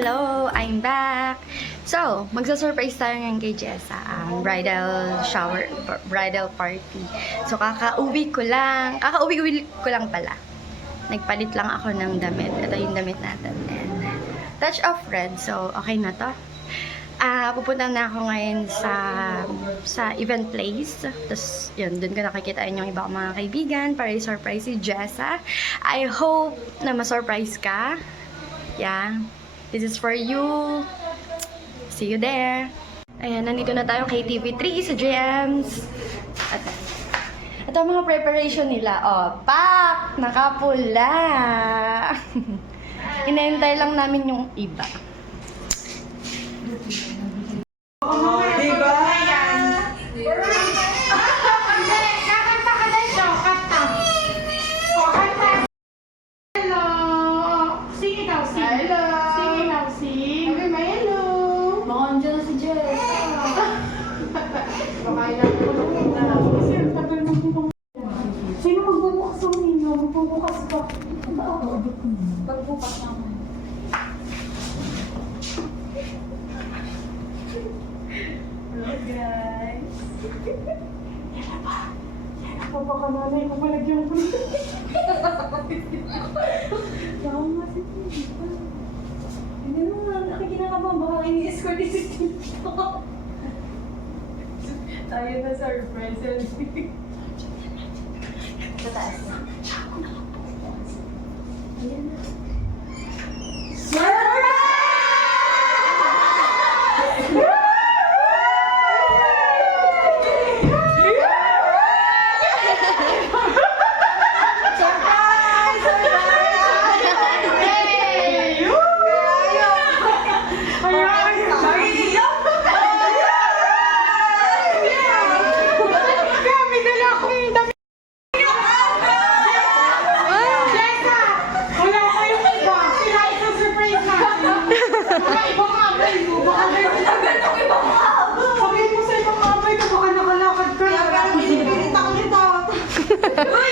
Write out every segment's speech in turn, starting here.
Hello! I'm back! So, magsa-surprise tayo ngayon kay Jessa. Bridal shower, bridal party. So, kakauwi ko lang pala. Nagpalit lang ako ng damit. Ito yung damit natin. And, touch of red. So, okay na to. Pupunta na ako ngayon sa event place. Tapos, yun, dun ko nakikitain yung iba kong mga kaibigan para i-surprise si Jessa. I hope na ma-surprise ka. Yeah. This is for you. See you there. Ayan, nandito na tayo kay TV3 sa GM's. Ito ang mga preparation nila. Oh, pak! Nakapula! Hinahintay lang namin yung iba. Diba? Kakanta ka na siya, kanta. O, kanta. Hello. Sing ikaw, sing. Hello. Sing ikaw, sing. Okay, may hello. Baka andyan na si Jess. Bakain lang po na. Sino magbubukas ng nino? Magbubukas ba? Pagbukas naman. Hello, guys. Baka nanay ko malagyan ko. Baka nga si Tito. Hindi naman, nakikinakabang baka ini-escort ni si Tito. Tayo na surprise. Sa taas na. Ayan na.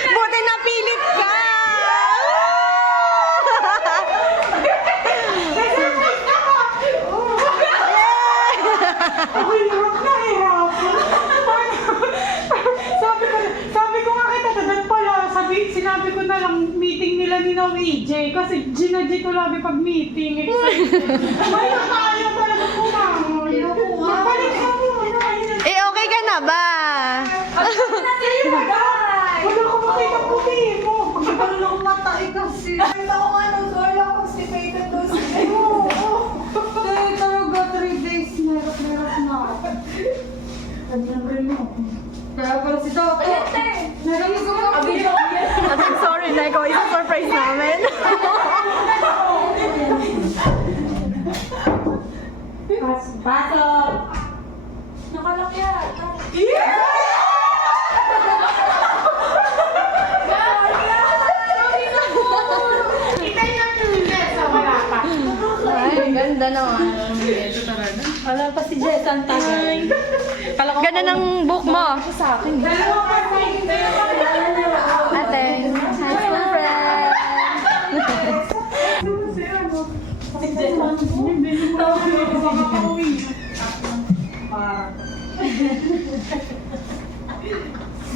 Buti napilit ka! Ako hirap na hirap. Sabi ko nga kita, dapat pala, sinabi ko na lang meeting nila ni Now EJ kasi ginadji ko lagi pag meeting. May ayaw talaga kumangoy. Magpalit ka mo. Eh, okay ka na ba? Wala ko makita puti mo. Parang matay kasi. Ay, ako nga nung wala constipated daw siya. Kaya talaga 3 days meron na ako. Naglabre mo. Kaya pala si Toto. Narinig ko ka. I'm sorry na ikaw isang surprise namin. Pasok! Nakalakya. Kita yung Jessa, wala pa. Ay, ganda naman. Wala pa si Jess, ang tagay. Ganda ng book mo. Sa akin. Dalawa pa sa Ate, high school friend. Si Jess.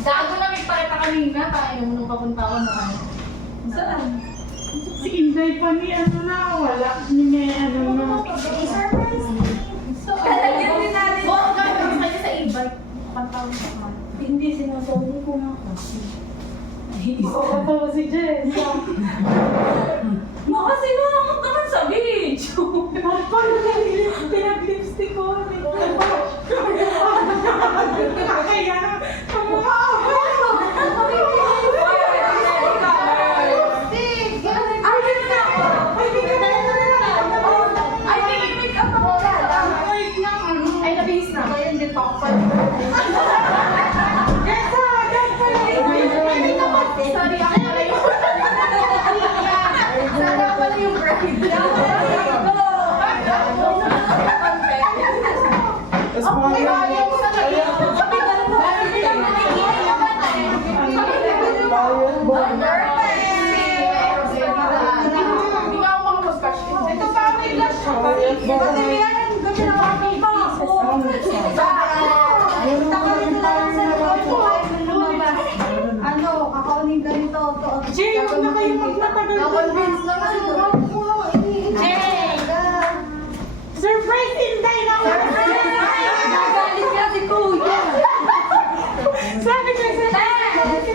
Gago na may pakita kanina, tayo nung papunta ko na ano. Saan? Si Inday pa ni ano na, wala. Ni may ano na. So, alagyan din natin. Buwan ka naman kayo sa e-bike. Pantawin ka man. Hindi, sinasabi ko nga kasi. Oo, si Jessa. Kasi nakakot naman sa beach. Paano pinag-lipstick ko? Kaya na. Ay, nabihis na. Ayun din pa ako pa. Sorry, ako pala yung... Sana pala yung bride. Ayaw ko na lang. Ito pa, may last. tayong magtatagal. Na-convince na kasi ako mo. Surprise Inday na ako! Gagalit ka si Kuya. Sabi ko sa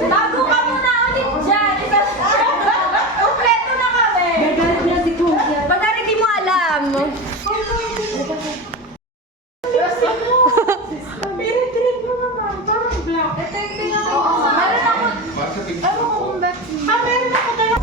Bago ka muna ulit dyan. Kompleto na kami. Gagalit na si Kuya. Pagkari di mo alam. Pirit-pirit mo naman. Parang black. Ito yung tingnan ko. Meron ako. Ewan ko kung ba't Meron ako dala.